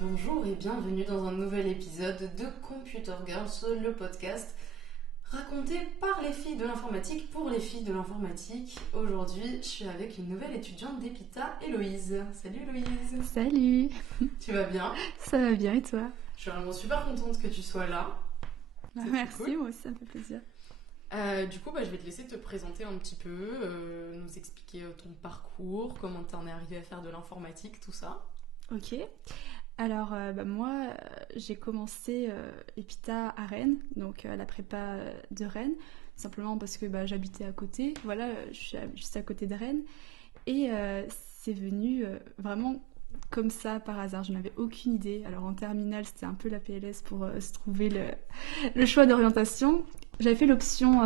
Bonjour et bienvenue dans un nouvel épisode de Computer Girls, le podcast raconté par les filles de l'informatique pour les filles de l'informatique. Aujourd'hui, je suis avec une nouvelle étudiante d'EPITA, Héloïse. Salut Héloïse. Salut. Tu vas bien? Ça va bien et toi? Je suis vraiment super contente que tu sois là. Merci, cool. moi aussi ça me fait plaisir. Du coup, je vais te laisser te présenter un petit peu, nous expliquer ton parcours, comment t'en es arrivée à faire de l'informatique, tout ça. Ok. Alors moi j'ai commencé EPITA à Rennes, donc la prépa de Rennes, simplement parce que j'habitais à côté. Voilà, je suis juste à côté de Rennes. Et c'est venu vraiment comme ça par hasard, je n'avais aucune idée. Alors en terminale c'était un peu la PLS pour se trouver le choix d'orientation. J'avais fait l'option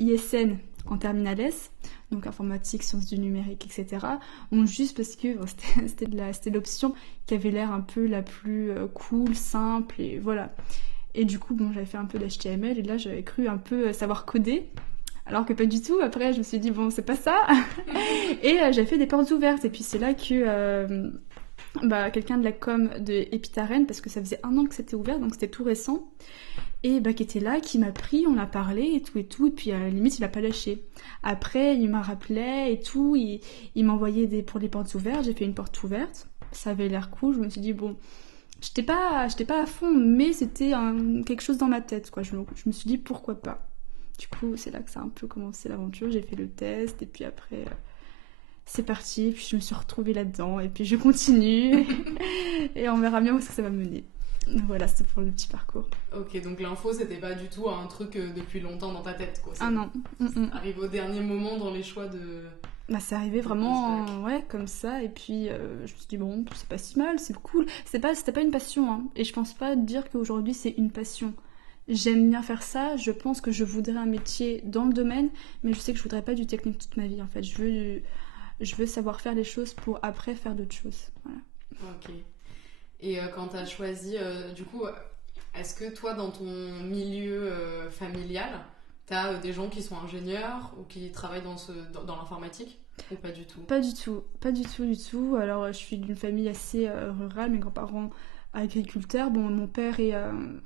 ISN en terminale S, donc informatique, sciences du numérique, etc. Bon, juste parce que c'était l'option qui avait l'air un peu la plus cool, simple, et voilà. Et du coup, j'avais fait un peu d'HTML, et là j'avais cru un peu savoir coder. Alors que pas du tout. Après, je me suis dit, bon, c'est pas ça. Et j'avais fait des portes ouvertes. Et puis c'est là que quelqu'un de la com de EPITA Rennes, parce que ça faisait 1 an que c'était ouvert, donc c'était tout récent, et qui était là, qui m'a pris, on a parlé et tout, et puis limite il a pas lâché. Après il m'a rappelé et tout, il m'envoyait pour les portes ouvertes, j'ai fait une porte ouverte, ça avait l'air cool, je me suis dit bon, j'étais pas à fond, mais c'était quelque chose dans ma tête, quoi. Je me suis dit pourquoi pas. Du coup c'est là que ça a un peu commencé l'aventure, j'ai fait le test, et puis après c'est parti, puis je me suis retrouvée là-dedans, et puis je continue, et on verra bien où ça va mener. Voilà, c'était pour le petit parcours. Ok, donc l'info, c'était pas du tout un truc depuis longtemps dans ta tête, quoi. Ah non. Arrive au dernier moment dans les choix de... C'est arrivé vraiment comme ça, et puis je me suis dit bon, c'est pas si mal, c'est cool. C'était pas une passion, hein, et je pense pas dire qu'aujourd'hui c'est une passion. J'aime bien faire ça, je pense que je voudrais un métier dans le domaine, mais je sais que je voudrais pas du technique toute ma vie, en fait. Je veux savoir faire les choses pour après faire d'autres choses. Voilà. Ok. Et quand t'as choisi, du coup, est-ce que toi, dans ton milieu familial, t'as des gens qui sont ingénieurs ou qui travaillent dans l'informatique ou pas du tout? Pas du tout, pas du tout, du tout. Alors, je suis d'une famille assez rurale, mes grands-parents agriculteurs. Bon, mon père est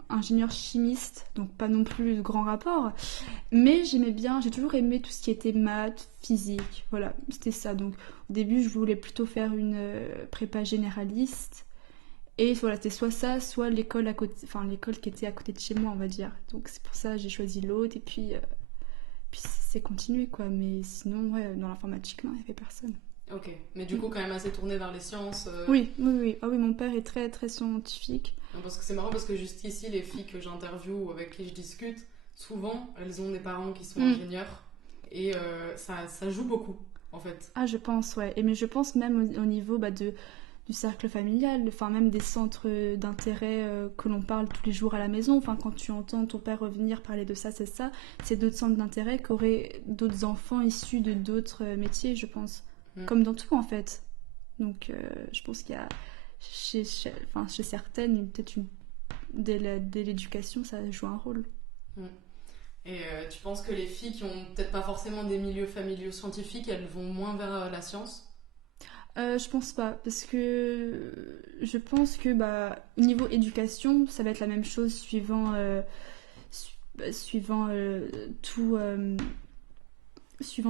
ingénieur chimiste, donc pas non plus de grand rapport. Mais j'aimais bien, j'ai toujours aimé tout ce qui était maths, physique, voilà, c'était ça. Donc, au début, je voulais plutôt faire une prépa généraliste. Et voilà, c'était soit ça, soit l'école à côté, enfin l'école qui était à côté de chez moi, on va dire. Donc c'est pour ça que j'ai choisi l'autre, et puis c'est continué, quoi. Mais sinon, ouais, dans l'informatique, non, il n'y avait personne. Ok, mais du coup, quand même assez tourné vers les sciences. Oui, oui, oui. Ah oui, mon père est très, très scientifique. Non, parce que c'est marrant parce que juste ici, les filles que j'interviewe ou avec qui je discute, souvent, elles ont des parents qui sont ingénieurs et ça joue beaucoup, en fait. Ah, je pense, ouais. Mais je pense même au niveau du cercle familial, enfin même des centres d'intérêt que l'on parle tous les jours à la maison. Enfin, quand tu entends ton père revenir parler de ça, c'est d'autres centres d'intérêt qu'auraient d'autres enfants issus de d'autres métiers, je pense. Comme dans tout, en fait. Donc, je pense qu'il y a chez certaines, peut-être dès l'éducation, ça joue un rôle. Et tu penses que les filles qui ont peut-être pas forcément des milieux familiaux scientifiques, elles vont moins vers la science? Je pense pas, parce que je pense que niveau éducation, ça va être la même chose suivant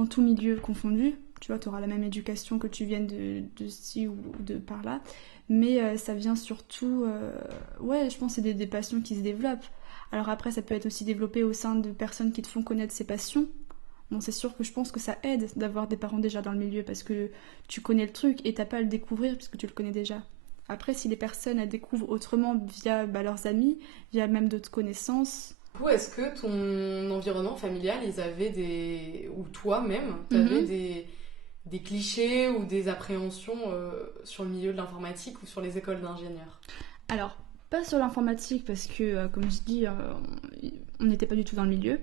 tout milieu confondu. Tu vois, tu auras la même éducation que tu viennes de ci ou de par là. Mais ça vient surtout... ouais, je pense que c'est des passions qui se développent. Alors après, ça peut être aussi développé au sein de personnes qui te font connaître ces passions. Bon, c'est sûr que je pense que ça aide d'avoir des parents déjà dans le milieu, parce que tu connais le truc et t'as pas à le découvrir parce que tu le connais déjà. Après, si les personnes elles découvrent autrement via leurs amis, via même d'autres connaissances... Du coup, est-ce que ton environnement familial, ils avaient ou toi-même, t'avais des clichés ou des appréhensions sur le milieu de l'informatique ou sur les écoles d'ingénieurs? Alors, pas sur l'informatique, parce que, comme je dis, on n'était pas du tout dans le milieu.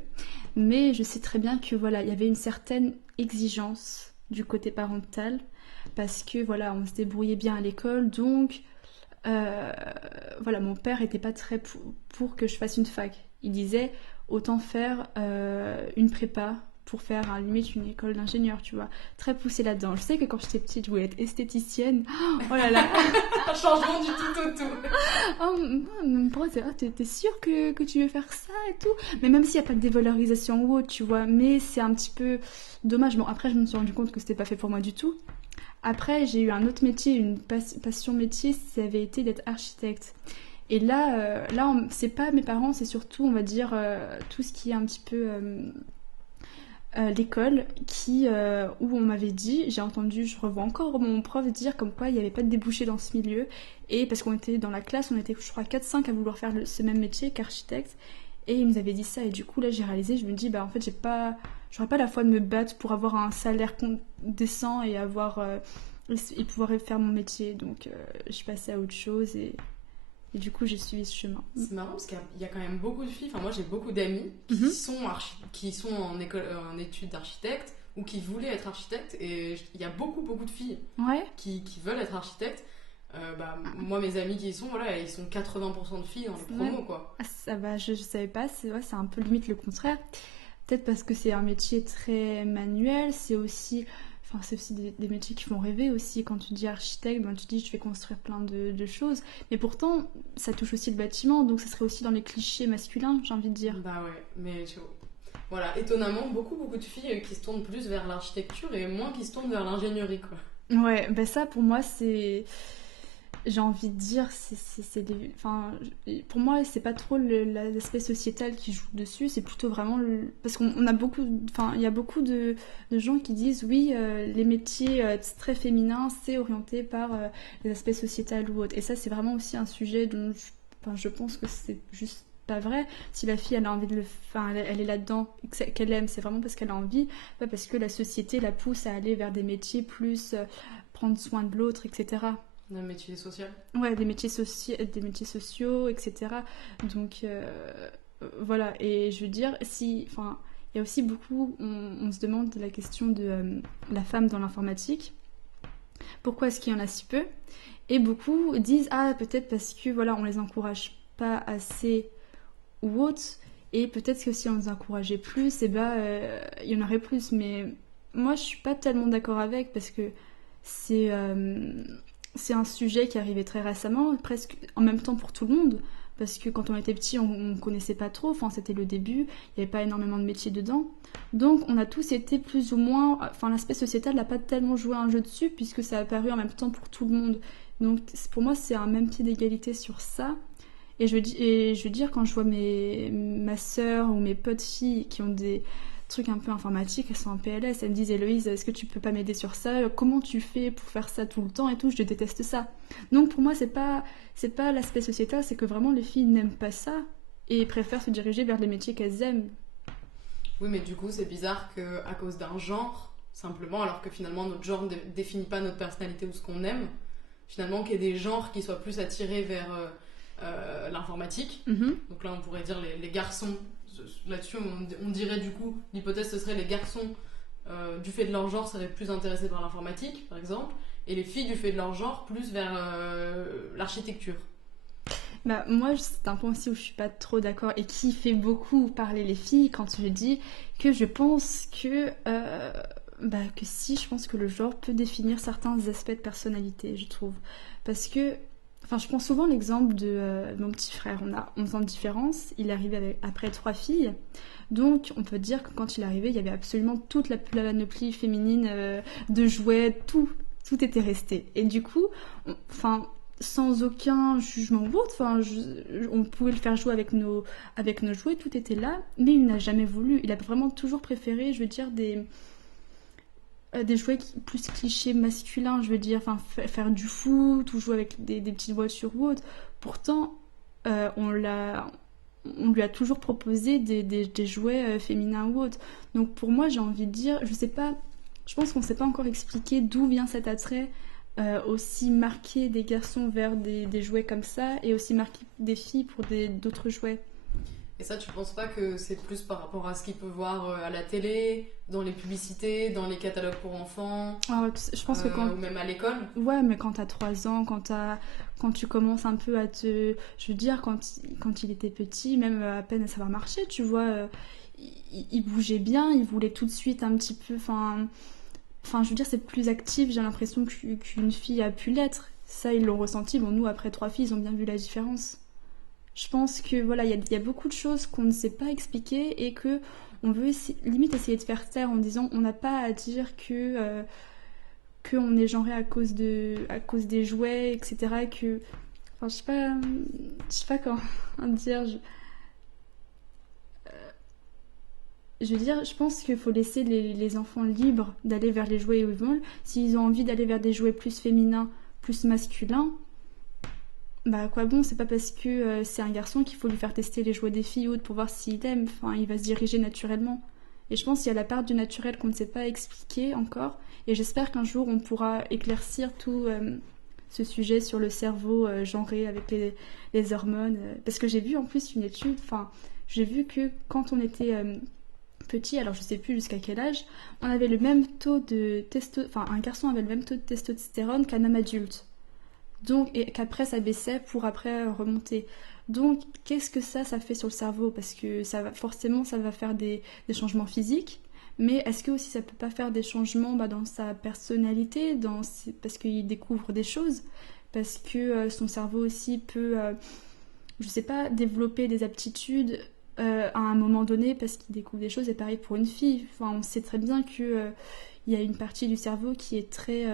Mais je sais très bien que voilà, il y avait une certaine exigence du côté parental, parce que voilà, on se débrouillait bien à l'école, donc voilà, mon père était pas très pour que je fasse une fac. Il disait autant faire une prépa pour faire limite une école d'ingénieur, tu vois, très poussée là-dedans. Je sais que quand j'étais petite, je voulais être esthéticienne. Oh là là. Un changement du tout au tout. Oh, mon pote, t'es sûre que tu veux faire ça et tout? Mais même s'il n'y a pas de dévalorisation ou autre, tu vois, mais c'est un petit peu dommage. Bon, après, je me suis rendu compte que c'était pas fait pour moi du tout. Après, j'ai eu un autre métier, une passion métier, ça avait été d'être architecte. Et là, c'est pas mes parents, c'est surtout, on va dire, tout ce qui est un petit peu l'école, où on m'avait dit, j'ai entendu, je revois encore mon prof dire comme quoi il n'y avait pas de débouché dans ce milieu. Et parce qu'on était dans la classe, on était, je crois, 4-5 à vouloir faire ce même métier qu'architecte. Et il nous avait dit ça. Et du coup, là, j'ai réalisé, je me dis, bah en fait, j'aurais pas la foi de me battre pour avoir un salaire décent et et pouvoir faire mon métier. Donc, je suis passée à autre chose et du coup, j'ai suivi ce chemin. C'est marrant parce qu'il y a quand même beaucoup de filles, enfin moi j'ai beaucoup d'amis qui sont en école, en études d'architecte ou qui voulaient être architectes et il y a beaucoup de filles Ouais. qui veulent être architectes. Moi mes amis qui y sont, voilà, ils sont 80% de filles dans les promos, quoi. Ah, ça va, je savais pas, c'est un peu limite le contraire. Peut-être parce que c'est un métier très manuel, c'est aussi des métiers qui font rêver aussi. Quand tu dis architecte, ben, tu dis je vais construire plein de choses. Mais pourtant, ça touche aussi le bâtiment, donc ça serait aussi dans les clichés masculins, j'ai envie de dire. Bah ouais, mais tu vois. Voilà, étonnamment, beaucoup de filles qui se tournent plus vers l'architecture et moins qui se tournent vers l'ingénierie, quoi. Ouais, ben ça pour moi c'est... J'ai envie de dire, pour moi, c'est pas trop l'aspect sociétal qui joue dessus, c'est plutôt vraiment parce qu'on a il y a beaucoup de gens qui disent oui, les métiers très féminins, c'est orienté par les aspects sociétals ou autres. Et ça, c'est vraiment aussi un sujet dont je pense que c'est juste pas vrai. Si la fille elle a envie de elle est là-dedans, qu'elle aime, c'est vraiment parce qu'elle a envie, pas parce que la société la pousse à aller vers des métiers plus prendre soin de l'autre, etc. Un métier social. Ouais, des métiers sociaux, etc. Donc, voilà. Et je veux dire, il y a aussi beaucoup, on se demande la question de la femme dans l'informatique. Pourquoi est-ce qu'il y en a si peu? Et beaucoup disent, ah, peut-être parce que, voilà, on les encourage pas assez ou autre. Et peut-être que si on les encourageait plus, il y en aurait plus. Mais moi, je suis pas tellement d'accord avec parce que c'est un sujet qui est arrivé très récemment, presque en même temps pour tout le monde, parce que quand on était petit, on ne connaissait pas trop, c'était le début, il n'y avait pas énormément de métiers dedans. Donc on a tous été plus ou moins... l'aspect sociétal n'a pas tellement joué un jeu dessus, puisque ça a apparu en même temps pour tout le monde. Donc pour moi, c'est un même pied d'égalité sur ça. Et je veux dire, quand je vois ma sœur ou mes potes filles qui ont des trucs un peu informatiques, elles sont en PLS, elles me disent Héloïse, est-ce que tu peux pas m'aider sur ça? Comment tu fais pour faire ça tout le temps et tout? Je déteste ça. Donc pour moi, c'est pas l'aspect sociétal, c'est que vraiment les filles n'aiment pas ça et préfèrent se diriger vers les métiers qu'elles aiment. Oui, mais du coup, c'est bizarre qu'à cause d'un genre, simplement, alors que finalement notre genre ne définit pas notre personnalité ou ce qu'on aime, finalement qu'il y ait des genres qui soient plus attirés vers l'informatique. Donc là, on pourrait dire les garçons. Là-dessus, on dirait du coup, l'hypothèse ce serait les garçons du fait de leur genre seraient plus intéressés par l'informatique, par exemple, et les filles du fait de leur genre plus vers l'architecture. Bah, moi, c'est un point aussi où je suis pas trop d'accord et qui fait beaucoup parler les filles quand je dis que je pense que je pense que le genre peut définir certains aspects de personnalité, je trouve. Parce que je prends souvent l'exemple de mon petit frère. On a 11 ans de différence. Il est arrivé après 3 filles. Donc, on peut dire que quand il est arrivé, il y avait absolument toute la panoplie féminine de jouets. Tout était resté. Et du coup, sans aucun jugement ou autre, on pouvait le faire jouer avec nos jouets. Tout était là. Mais il n'a jamais voulu. Il a vraiment toujours préféré, je veux dire, des jouets plus clichés masculins, je veux dire, faire du foot ou jouer avec des petites voitures ou autre. Pourtant, on lui a toujours proposé des jouets féminins ou autres. Donc pour moi, j'ai envie de dire, je pense qu'on ne sait pas encore expliquer d'où vient cet attrait aussi marqué des garçons vers des jouets comme ça et aussi marqué des filles pour d'autres jouets. Et ça, tu penses pas que c'est plus par rapport à ce qu'il peut voir à la télé, dans les publicités, dans les catalogues pour enfants, je pense que ou même à l'école? Ouais, mais quand t'as 3 ans, quand tu commences un peu je veux dire, quand il était petit, même à peine à savoir marcher, tu vois, il bougeait bien, il voulait tout de suite un petit peu, enfin, je veux dire, c'est plus actif, j'ai l'impression qu'une fille a pu l'être. Ça, ils l'ont ressenti. Bon, nous, après 3 filles, ils ont bien vu la différence. Je pense que voilà, il y a beaucoup de choses qu'on ne sait pas expliquer et que on veut limite essayer de faire taire en disant on n'a pas à dire que on est genré à cause des jouets, etc. Que, enfin, je sais pas comment dire. Je veux dire, je pense qu'il faut laisser les enfants libres d'aller vers les jouets où ils veulent. S'ils ont envie d'aller vers des jouets plus féminins, plus masculins, bah quoi bon, c'est pas parce que c'est un garçon qu'il faut lui faire tester les jouets des filles ou autres pour voir s'il aime. Enfin, il va se diriger naturellement. Et je pense qu'il y a la part du naturel qu'on ne sait pas expliquer encore. Et j'espère qu'un jour on pourra éclaircir tout ce sujet sur le cerveau genré avec les hormones. Parce que j'ai vu en plus une étude, enfin, j'ai vu que quand on était petit, alors je sais plus jusqu'à quel âge, on avait le même taux de enfin un garçon avait le même taux de testostérone qu'un homme adulte. Donc, et qu'après ça baissait pour après remonter. Donc, qu'est-ce que ça fait sur le cerveau? Parce que forcément, ça va faire des changements physiques, mais est-ce que aussi ça peut pas faire des changements dans sa personnalité, parce qu'il découvre des choses, parce que son cerveau aussi peut, je sais pas, développer des aptitudes à un moment donné parce qu'il découvre des choses. Et pareil pour une fille. Enfin, on sait très bien que il y a une partie du cerveau qui est très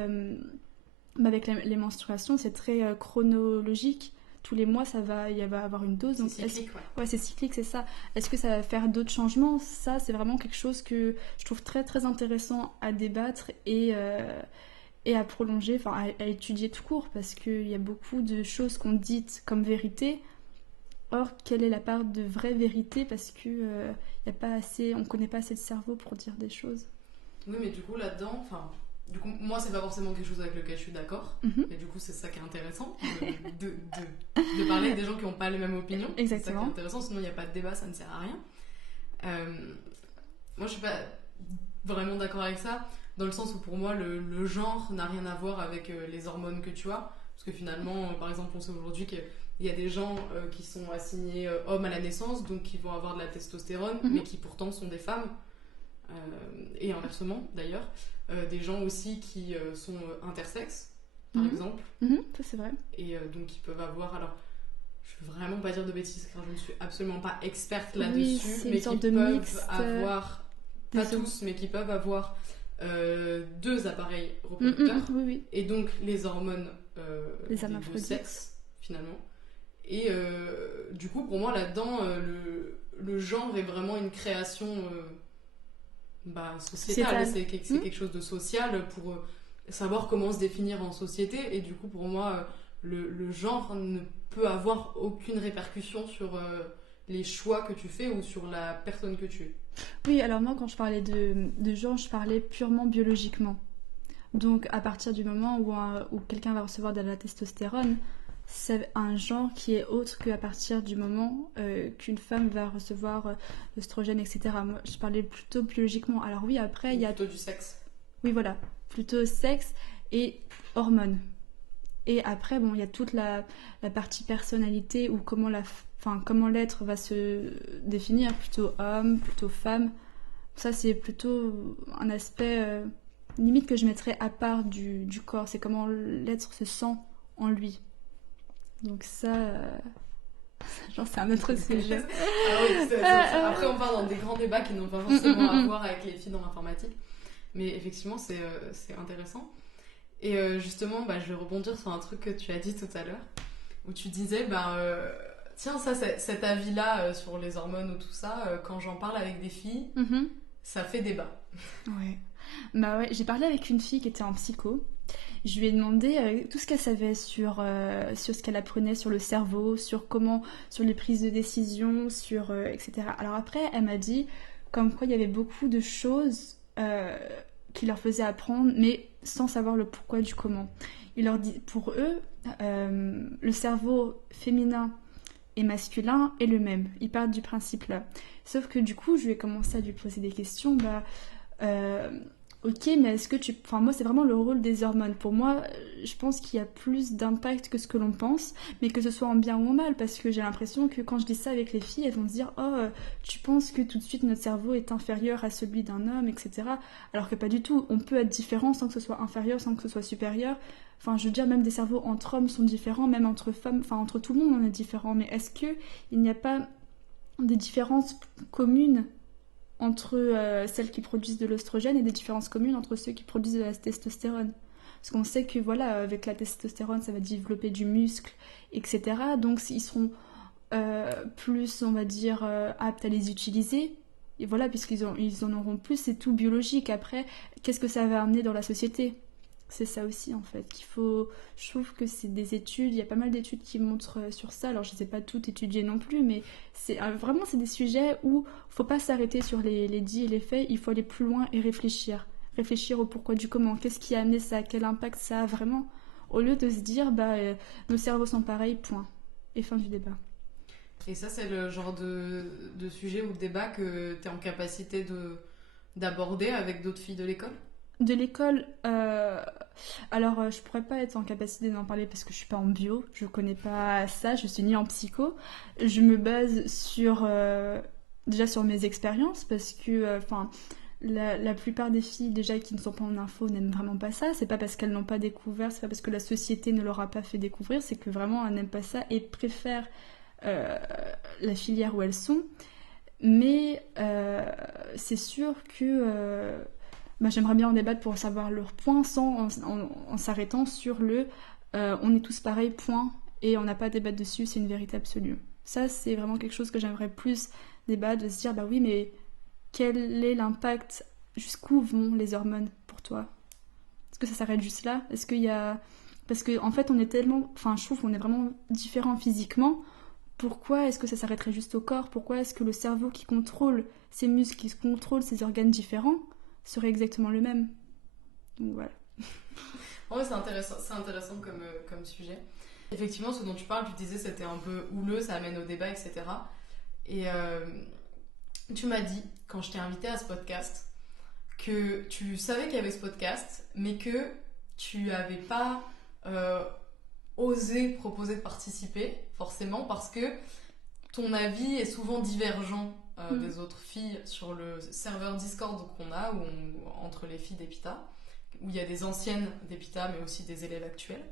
avec les menstruations, c'est très chronologique. Tous les mois, il va avoir une dose. C'est cyclique, ouais, c'est cyclique, c'est ça. Est-ce que ça va faire d'autres changements? Ça, c'est vraiment quelque chose que je trouve très très intéressant à débattre et à prolonger, enfin à étudier tout court, parce qu'il y a beaucoup de choses qu'on dit comme vérité. Or, quelle est la part de vraie vérité? Parce que y a pas assez, on connaît pas assez le cerveau pour dire des choses. Oui, mais du coup, là-dedans, enfin, du coup, moi, c'est pas forcément quelque chose avec lequel je suis d'accord. Et du coup, c'est ça qui est intéressant, de parler avec des gens qui n'ont pas les mêmes opinions. Exactement. C'est ça qui est intéressant, sinon il n'y a pas de débat, ça ne sert à rien. Moi, je suis pas vraiment d'accord avec ça, dans le sens où pour moi, le genre n'a rien à voir avec les hormones que tu as. Parce que finalement, par exemple, on sait aujourd'hui qu'il y a des gens qui sont assignés hommes à la naissance, donc qui vont avoir de la testostérone, mais qui pourtant sont des femmes. Et inversement d'ailleurs, des gens aussi qui sont intersexes par exemple, ça c'est vrai, et donc ils peuvent avoir, alors je veux vraiment pas dire de bêtises car je ne suis absolument pas experte là-dessus, mais qui peuvent avoir, pas tous, mais qui peuvent avoir 2 appareils reproducteurs, et donc les hormones des 2 sexes finalement, et du coup pour moi là-dedans le genre est vraiment une création sociétale. C'est quelque chose de social pour savoir comment se définir en société, et du coup pour moi le genre ne peut avoir aucune répercussion sur les choix que tu fais ou sur la personne que tu es. Oui, alors moi quand je parlais de genre, je parlais purement biologiquement. Donc à partir du moment où quelqu'un va recevoir de la testostérone, c'est un genre qui est autre qu'à partir du moment qu'une femme va recevoir l'œstrogène, etc. Moi, je parlais plutôt biologiquement. Alors oui, après, il y a... Plutôt du sexe. Oui, voilà. Plutôt sexe et hormones. Et après, bon, il y a toute la partie personnalité ou comment l'être va se définir. Plutôt homme, plutôt femme. Ça, c'est plutôt un aspect limite que je mettrais à part du corps. C'est comment l'être se sent en lui. Donc ça, genre c'est un autre sujet. Après on part dans des grands débats qui n'ont pas forcément à voir avec les filles dans l'informatique. Mais effectivement c'est intéressant. Et justement je vais rebondir sur un truc que tu as dit tout à l'heure, où tu disais tiens, ça, cet avis-là sur les hormones ou tout ça, quand j'en parle avec des filles, ça fait débat. Ouais. Ouais, j'ai parlé avec une fille qui était en psycho. Je lui ai demandé tout ce qu'elle savait sur ce qu'elle apprenait sur le cerveau, sur les prises de décision, etc. Alors après, elle m'a dit comme quoi il y avait beaucoup de choses qui leur faisaient apprendre, mais sans savoir le pourquoi du comment. Il leur dit, pour eux, le cerveau féminin et masculin est le même. Ils partent du principe là. Sauf que du coup, je lui ai commencé à lui poser des questions. Ok, mais est-ce que tu... Enfin, moi, c'est vraiment le rôle des hormones. Pour moi, je pense qu'il y a plus d'impact que ce que l'on pense, mais que ce soit en bien ou en mal, parce que j'ai l'impression que quand je dis ça avec les filles, elles vont se dire « Oh, tu penses que tout de suite notre cerveau est inférieur à celui d'un homme, etc. » Alors que pas du tout. On peut être différent sans que ce soit inférieur, sans que ce soit supérieur. Enfin, je veux dire, même des cerveaux entre hommes sont différents, même entre femmes, enfin, entre tout le monde, on est différent. Mais est-ce que il n'y a pas des différences communes entre celles qui produisent de l'oestrogène et des différences communes entre ceux qui produisent de la testostérone. Parce qu'on sait que voilà, avec la testostérone, ça va développer du muscle, etc. Donc ils seront plus, on va dire, aptes à les utiliser. Et voilà, ils en auront plus, c'est tout biologique. Après, qu'est-ce que ça va amener dans la société? C'est ça aussi en fait qu'il faut. Je trouve que c'est des études, il y a pas mal d'études qui montrent sur ça. Alors je ne les ai pas toutes étudiées non plus, mais c'est vraiment c'est des sujets où faut pas s'arrêter sur les dits et les faits, il faut aller plus loin et réfléchir. Réfléchir au pourquoi du comment, qu'est-ce qui a amené ça, quel impact ça a vraiment, au lieu de se dire nos cerveaux sont pareils, point. Et fin du débat. Et ça, c'est le genre de sujet ou de débat que tu es en capacité d'aborder avec d'autres filles de l'école? De l'école, je pourrais pas être en capacité d'en parler parce que je suis pas en bio, je connais pas ça, je suis ni en psycho. Je me base déjà sur mes expériences parce que, la plupart des filles déjà qui ne sont pas en info n'aiment vraiment pas ça. C'est pas parce qu'elles n'ont pas découvert, c'est pas parce que la société ne leur a pas fait découvrir, c'est que vraiment elles n'aiment pas ça et préfèrent la filière où elles sont. Mais c'est sûr que j'aimerais bien en débattre pour savoir leur point sans en s'arrêtant sur on est tous pareils, point, et on n'a pas à débattre dessus, c'est une vérité absolue. Ça, c'est vraiment quelque chose que j'aimerais plus débattre, de se dire, bah oui, mais quel est l'impact, jusqu'où vont les hormones pour toi? Est-ce que ça s'arrête juste là? Est-ce qu'il y a... Parce qu'en fait, on est tellement... Enfin, je trouve qu'on est vraiment différents physiquement. Pourquoi est-ce que ça s'arrêterait juste au corps? Pourquoi est-ce que le cerveau qui contrôle ces muscles, qui contrôle ces organes différents, serait exactement le même? Donc voilà. Ouais, c'est intéressant comme sujet. Effectivement, ce dont tu parles, tu disais c'était un peu houleux, ça amène au débat, etc. Et tu m'as dit, quand je t'ai invité à ce podcast, que tu savais qu'il y avait ce podcast, mais que tu n'avais pas osé proposer de participer, forcément, parce que ton avis est souvent divergent des autres filles sur le serveur Discord qu'on a, entre les filles d'Epita, où il y a des anciennes d'Epita, mais aussi des élèves actuels.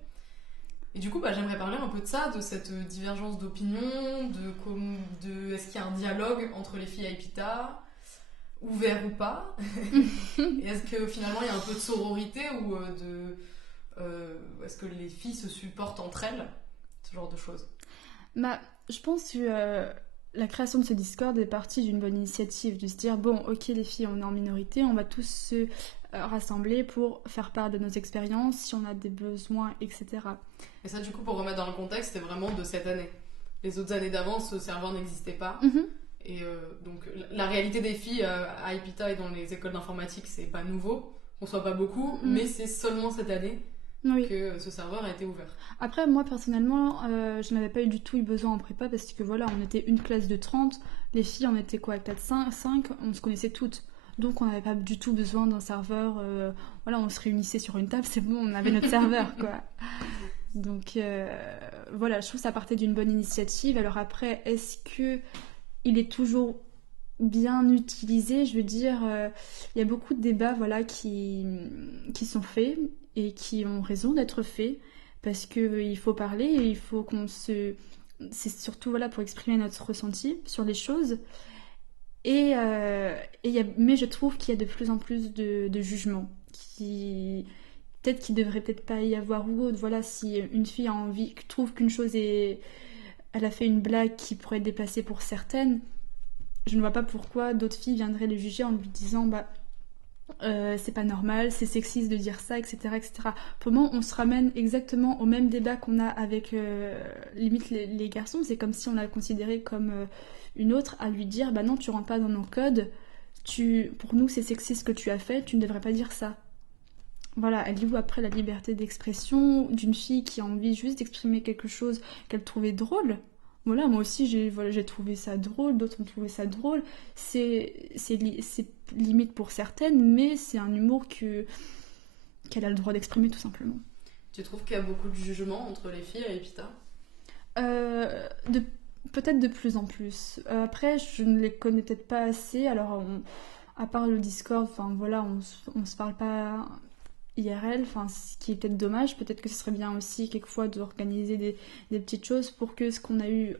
Et du coup, j'aimerais parler un peu de ça, de cette divergence d'opinion, de est-ce qu'il y a un dialogue entre les filles à Epita, ouvert ou pas, et est-ce que finalement il y a un peu de sororité ou est-ce que les filles se supportent entre elles, ce genre de choses. Je pense que la création de ce Discord est partie d'une bonne initiative, de se dire bon, ok, les filles, on est en minorité, on va tous se rassembler pour faire part de nos expériences, si on a des besoins, etc. Et ça, du coup, pour remettre dans le contexte, c'est vraiment de cette année. Les autres années d'avant, ce serveur n'existait pas. Et donc, la réalité des filles à Epita et dans les écoles d'informatique, c'est pas nouveau. On soit pas beaucoup, mais c'est seulement cette année que ce serveur a été ouvert. Après, moi, personnellement, je n'avais pas du tout eu besoin en prépa parce que voilà, on était une classe de 30. Les filles, on était quoi, 4, 5, on se connaissait toutes. Donc, on n'avait pas du tout besoin d'un serveur. Voilà, on se réunissait sur une table, c'est bon, on avait notre serveur, quoi. Donc, voilà, je trouve que ça partait d'une bonne initiative. Alors après, est-ce que il est toujours bien utilisé? Je veux dire, il y a beaucoup de débats voilà, qui sont faits et qui ont raison d'être faits parce qu'il faut parler et il faut qu'on se... C'est surtout voilà, pour exprimer notre ressenti sur les choses. Mais je trouve qu'il y a de plus en plus de jugements peut-être qu'il devrait peut-être pas y avoir ou autre. Voilà, si une fille a envie, trouve qu'une chose est... Elle a fait une blague qui pourrait être dépassée pour certaines, je ne vois pas pourquoi d'autres filles viendraient le juger en lui disant c'est pas normal, c'est sexiste de dire ça, etc., etc. Pour moi, on se ramène exactement au même débat qu'on a avec limite les garçons. C'est comme si on la considérait comme une autre, à lui dire non, tu rentres pas dans nos codes, pour nous c'est sexiste ce que tu as fait, tu ne devrais pas dire ça. Voilà, elle dit où après la liberté d'expression d'une fille qui a envie juste d'exprimer quelque chose qu'elle trouvait drôle. voilà, moi aussi j'ai trouvé ça drôle, d'autres ont trouvé ça drôle. C'est limite pour certaines, mais c'est un humour qu'elle a le droit d'exprimer tout simplement. Tu trouves qu'il y a beaucoup de jugement entre les filles à Epita? De, peut-être de plus en plus. Après, je ne les connais peut-être pas assez, alors à part le Discord, enfin voilà, on se parle pas IRL, enfin, ce qui est peut-être dommage. Peut-être que ce serait bien aussi quelquefois d'organiser des petites choses pour que ce qu'on a eu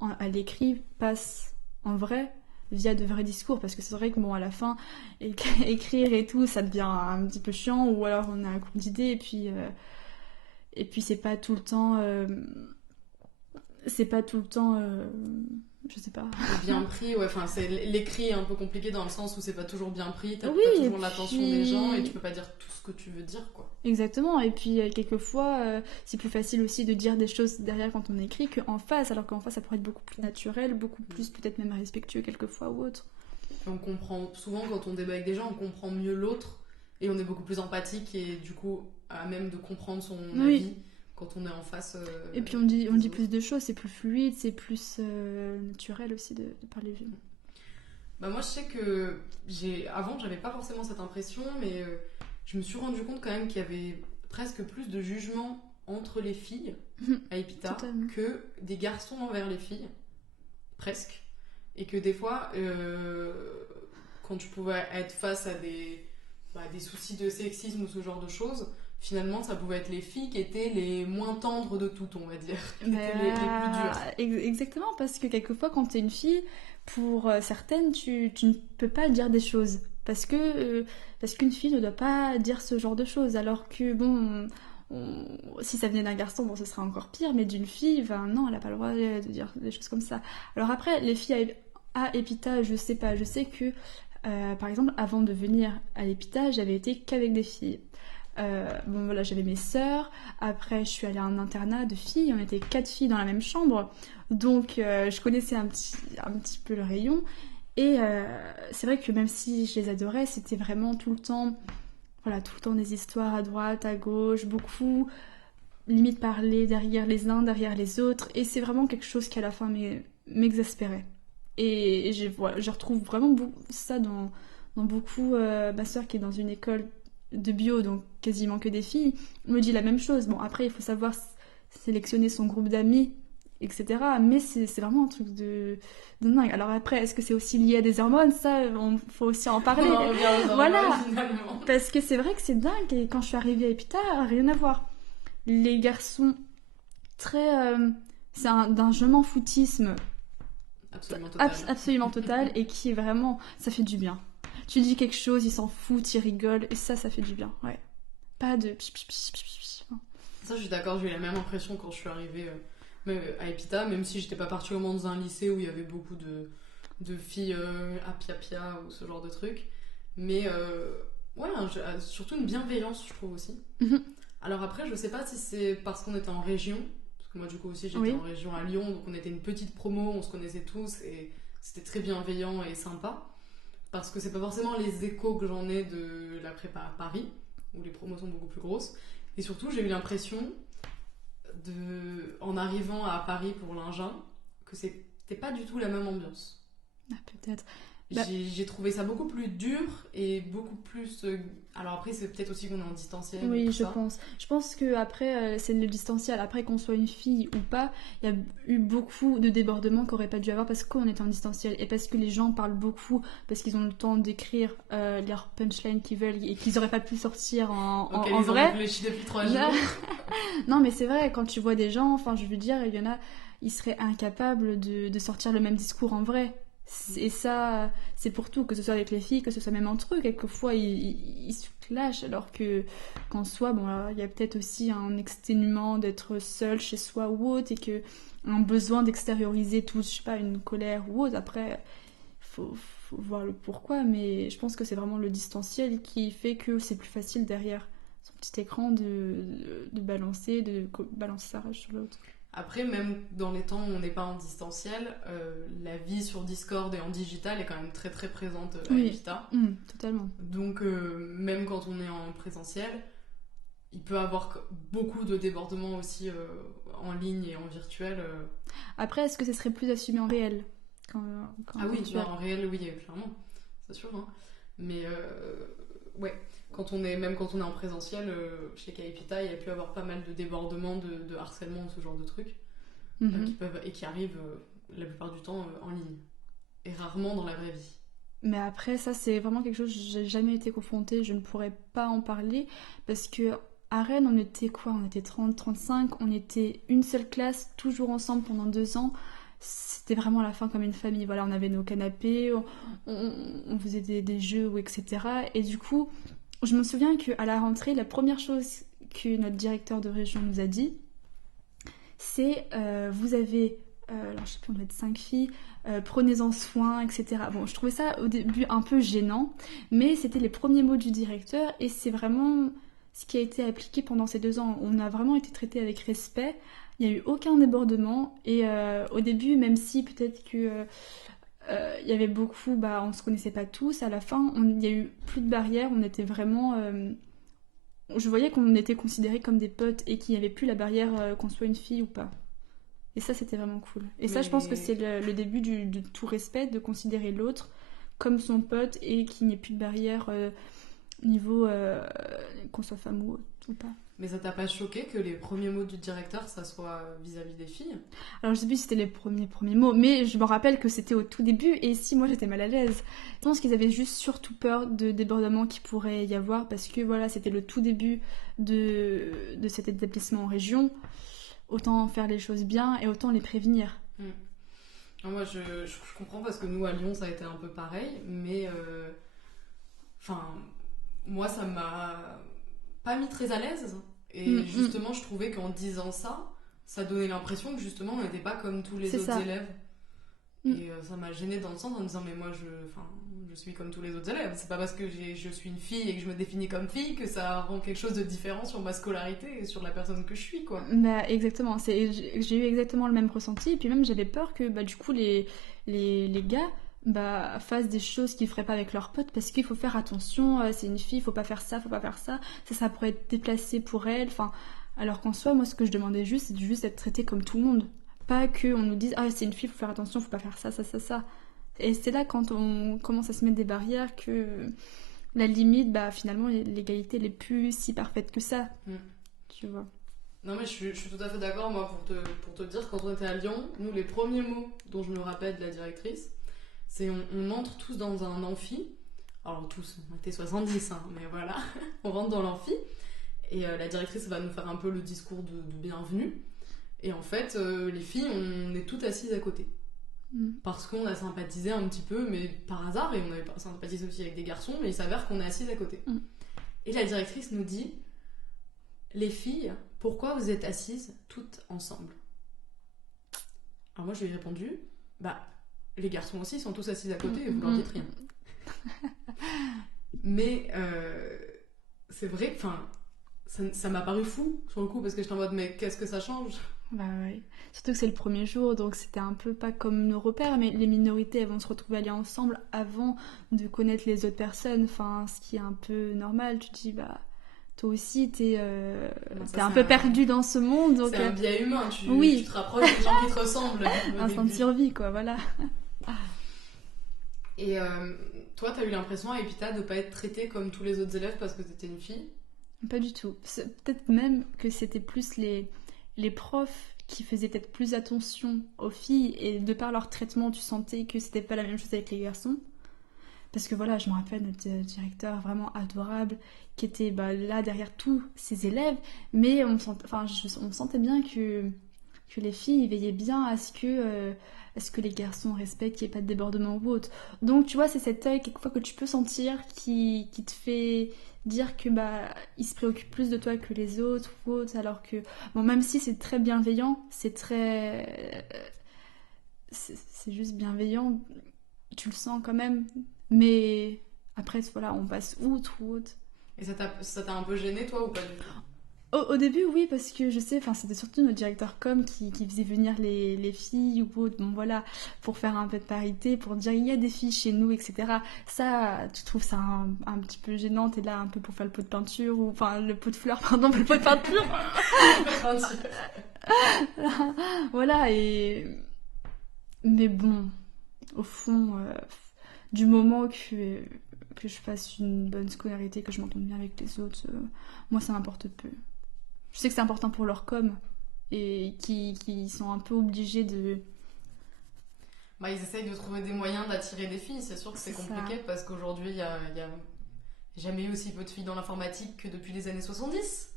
à l'écrit passe en vrai via de vrais discours, parce que c'est vrai que bon, à la fin écrire et tout ça devient un petit peu chiant, ou alors on a un coup d'idée et puis c'est pas tout le temps je sais pas. Bien pris, ouais, enfin, l'écrit est un peu compliqué dans le sens où c'est pas toujours bien pris, t'as Oui, pas et toujours l'attention des gens et tu puis peux pas dire tout ce que tu veux dire, quoi. exactement, et puis quelquefois c'est plus facile aussi de dire des choses derrière quand on écrit qu'en face, alors qu'en face ça pourrait être beaucoup plus naturel, beaucoup plus peut-être même respectueux quelquefois ou autre. Et on comprend, souvent quand on débat avec des gens, on comprend mieux l'autre et on est beaucoup plus empathique et du coup à même de comprendre son Oui. avis quand on est en face. Et puis on dit plus de choses, c'est plus fluide, c'est plus naturel aussi de parler vieux. Bah moi je sais que avant j'avais pas forcément cette impression, mais je me suis rendu compte quand même qu'il y avait presque plus de jugement entre les filles à Epita Totalement. que des garçons envers les filles, presque. Et que des fois, quand tu pouvais être face à des soucis de sexisme ou ce genre de choses, finalement ça pouvait être les filles qui étaient les moins tendres de toutes, on va dire, qui étaient les plus dures. Exactement, parce que quelquefois quand t'es une fille, pour certaines, tu ne peux pas dire des choses. Parce qu'une fille ne doit pas dire ce genre de choses. Alors que, bon, si ça venait d'un garçon, bon, ce serait encore pire, mais d'une fille, ben non, elle n'a pas le droit de dire des choses comme ça. Alors après, les filles à Epita, je sais pas. Je sais que, par exemple, avant de venir à Epita, j'avais été qu'avec des filles. Bon voilà, j'avais mes sœurs, après je suis allée à un internat de filles, on était 4 filles dans la même chambre, donc je connaissais un petit peu le rayon, et c'est vrai que même si je les adorais, c'était vraiment tout le temps, voilà, tout le temps des histoires à droite, à gauche, beaucoup, limite parler derrière les uns, derrière les autres, et c'est vraiment quelque chose qui à la fin m'exaspérait. Et voilà, je retrouve vraiment ça dans beaucoup, ma sœur qui est dans une école de bio, donc quasiment que des filles, me dit la même chose. Bon, après, il faut savoir sélectionner son groupe d'amis, etc. Mais c'est vraiment un truc de dingue. Alors après, est-ce que c'est aussi lié à des hormones? Ça, il faut aussi en parler. On en revient aux hormones, Voilà, finalement. parce que c'est vrai que c'est dingue. Et quand je suis arrivée à Epita, rien à voir. Les garçons, très... c'est d'un je m'en foutisme Absolument total. absolument total, et qui est vraiment... Ça fait du bien. Tu dis quelque chose, ils s'en foutent, ils rigolent, et ça fait du bien, ouais. Pas de... Ça, je suis d'accord, j'ai eu la même impression quand je suis arrivée à Epita, même si j'étais pas particulièrement dans un lycée où il y avait beaucoup de filles à pia ou ce genre de trucs. Mais ouais, surtout une bienveillance, je trouve aussi. Mhm. Alors après, je sais pas si c'est parce qu'on était en région, parce que moi, du coup, aussi, j'étais Oui. en région à Lyon, donc on était une petite promo, on se connaissait tous, et c'était très bienveillant et sympa. Parce que c'est pas forcément les échos que j'en ai de la prépa à Paris, où les promos sont beaucoup plus grosses. Et surtout, j'ai eu l'impression, en arrivant à Paris pour l'Ingin, que c'était pas du tout la même ambiance. Ah, peut-être. J'ai trouvé ça beaucoup plus dur et beaucoup plus... Alors après, c'est peut-être aussi qu'on est en distanciel. Oui, je pense. Je pense que après, c'est le distanciel. Après, qu'on soit une fille ou pas, il y a eu beaucoup de débordements qu'on aurait pas dû avoir parce qu'on était en distanciel et parce que les gens parlent beaucoup, parce qu'ils ont le temps d'écrire leurs punchlines qu'ils veulent et qu'ils auraient pas pu sortir en ils vrai. ont réfléchi depuis 3 jours. Non, mais c'est vrai, quand tu vois des gens, enfin, je veux dire, il y en a, ils seraient incapables de sortir le même discours en vrai. Et ça, c'est pour tout, que ce soit avec les filles, que ce soit même entre eux. Quelquefois, ils se clashent, alors qu'en soi, bon, il y a peut-être aussi un exténuement d'être seul chez soi ou autre, et un besoin d'extérioriser tout, je sais pas, une colère ou autre. Après, faut voir le pourquoi, mais je pense que c'est vraiment le distanciel qui fait que c'est plus facile derrière son petit écran de balancer sa rage sur l'autre. Après, même dans les temps où on n'est pas en distanciel, la vie sur Discord et en digital est quand même très très présente à Epita. Totalement. Donc même quand on est en présentiel, il peut avoir beaucoup de débordements aussi en ligne et en virtuel. Après, est-ce que ce serait plus assumé en réel Ah oui, en réel, oui, clairement, c'est sûr. Hein. Mais ouais, quand on est en présentiel, chez Caipita, il y a pu avoir pas mal de débordements, de harcèlement, ce genre de trucs, qui arrivent la plupart du temps en ligne, et rarement dans la vraie vie. Mais après, ça, c'est vraiment quelque chose, j'ai jamais été confrontée, je ne pourrais pas en parler, parce que à Rennes, on était quoi? On était 30, 35, on était une seule classe, toujours ensemble pendant 2 ans. C'était vraiment à la fin comme une famille. Voilà, on avait nos canapés, on faisait des jeux, etc. Et du coup, je me souviens qu'à la rentrée, la première chose que notre directeur de région nous a dit, c'est vous avez, alors je sais plus, on doit être 5 filles, prenez-en soin, etc. Bon, je trouvais ça au début un peu gênant, mais c'était les premiers mots du directeur et c'est vraiment ce qui a été appliqué pendant ces 2 ans. On a vraiment été traités avec respect, il n'y a eu aucun débordement et au début, même si peut-être que il y avait beaucoup, on ne se connaissait pas tous, à la fin, il n'y a eu plus de barrières, on était vraiment... je voyais qu'on était considérés comme des potes et qu'il n'y avait plus la barrière qu'on soit une fille ou pas. Et ça, c'était vraiment cool. Et ça, je pense que c'est le début de tout respect, de considérer l'autre comme son pote et qu'il n'y ait plus de barrière niveau qu'on soit femme ou pas. Mais ça t'a pas choqué que les premiers mots du directeur, ça soit vis-à-vis des filles? Alors, je sais plus si c'était les premiers mots, mais je me rappelle que c'était au tout début et si moi j'étais mal à l'aise. Je pense qu'ils avaient juste surtout peur de débordements qu'il pourrait y avoir parce que voilà, c'était le tout début de cet établissement en région. Autant faire les choses bien et autant les prévenir. Non, moi, je comprends parce que nous, à Lyon, ça a été un peu pareil, mais moi, ça m'a pas mis très à l'aise. Et justement, je trouvais qu'en disant ça, ça donnait l'impression que justement, on n'était pas comme tous les autres élèves. Et ça m'a gênée dans le sens en me disant, mais moi, je suis comme tous les autres élèves. C'est pas parce que je suis une fille et que je me définis comme fille que ça rend quelque chose de différent sur ma scolarité et sur la personne que je suis, quoi. Exactement. J'ai eu exactement le même ressenti. Et puis même, j'avais peur que du coup, les gars fassent des choses qu'ils feraient pas avec leurs potes parce qu'il faut faire attention. C'est une fille, faut pas faire ça, faut pas faire ça. Ça pourrait être déplacé pour elle. Enfin, alors qu'en soi, moi, ce que je demandais juste, c'est juste d'être traitée comme tout le monde. Pas qu'on nous dise, c'est une fille, faut faire attention, faut pas faire ça, ça, ça, ça. Et c'est là quand on commence à se mettre des barrières que la limite, finalement, l'égalité n'est plus si parfaite que ça. Tu vois. Non mais je suis tout à fait d'accord, moi, pour te dire, quand on était à Lyon, nous, les premiers mots dont je me rappelle de la directrice, c'est on entre tous dans un amphi. Alors tous, on était 70, mais voilà. On rentre dans l'amphi et la directrice va nous faire un peu le discours de bienvenue. Et en fait, les filles, on est toutes assises à côté. Parce qu'on a sympathisé un petit peu, mais par hasard, et on avait sympathisé aussi avec des garçons, mais il s'avère qu'on est assises à côté. Et la directrice nous dit, les filles, pourquoi vous êtes assises toutes ensemble? Alors moi je lui ai répondu, les garçons aussi sont tous assis à côté et vous leur dites rien. Mais c'est vrai que ça m'a paru fou sur le coup parce que j'étais en mode mais qu'est-ce que ça change? Ouais. Surtout que c'est le premier jour, donc c'était un peu pas comme nos repères, mais les minorités elles vont se retrouver aller ensemble avant de connaître les autres personnes, ce qui est un peu normal. Tu te dis toi aussi t'es un peu perdu dans ce monde, donc c'est un biais humain, tu te rapproches des gens qui te ressemblent. Instinct de survie, quoi, voilà. Et toi, t'as eu l'impression à Epita de pas être traitée comme tous les autres élèves parce que t'étais une fille? Pas du tout. Peut-être même que c'était plus les profs qui faisaient peut-être plus attention aux filles et de par leur traitement, tu sentais que c'était pas la même chose avec les garçons. Parce que voilà, je me rappelle notre directeur vraiment adorable qui était là derrière tous ses élèves, mais on sentait bien que les filles veillaient bien à ce que les garçons respectent, qu'il n'y ait pas de débordement ou autre. Donc tu vois, c'est cet œil quelquefois que tu peux sentir qui te fait dire que il se préoccupe plus de toi que les autres ou autres, alors que même si c'est très bienveillant, c'est juste bienveillant, tu le sens quand même, mais après voilà, on passe outre ou autre. Et ça t'a un peu gêné toi ou pas du tout? Au début, oui, parce que je sais, enfin, c'était surtout notre directeur com qui faisait venir les filles ou autre, bon voilà, pour faire un peu de parité, pour dire il y a des filles chez nous, etc. Ça, tu trouves ça un petit peu gênant, t'es là un peu pour faire le pot de peinture, ou enfin le pot de fleurs, pardon, le pot de peinture. Voilà, mais bon, au fond, du moment que je fasse une bonne scolarité, que je m'entende bien avec les autres, moi ça m'importe peu. Je sais que c'est important pour leur com et qui sont un peu obligés de... Bah, ils essayent de trouver des moyens d'attirer des filles. C'est sûr que c'est compliqué ça. parce qu'aujourd'hui, il y a jamais eu aussi peu de filles dans l'informatique que depuis les années 70.